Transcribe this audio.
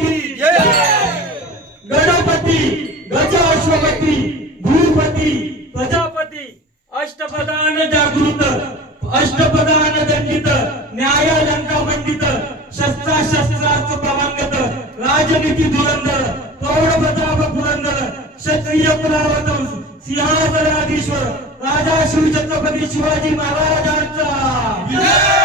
की गणपती गजाश्वपती भूपती प्रजापती अष्टपदान जागृत अष्टपदान दंडित न्यायालंका मंडित शस्त्रास्त्रार्थ प्रमाणगत राजनीती धुरंधर प्रौढ प्रताप पुरंदर क्षत्रिय कुलावत सिंहासनाधीश्वर राजा शिवछत्रपती शिवाजी महाराजांचा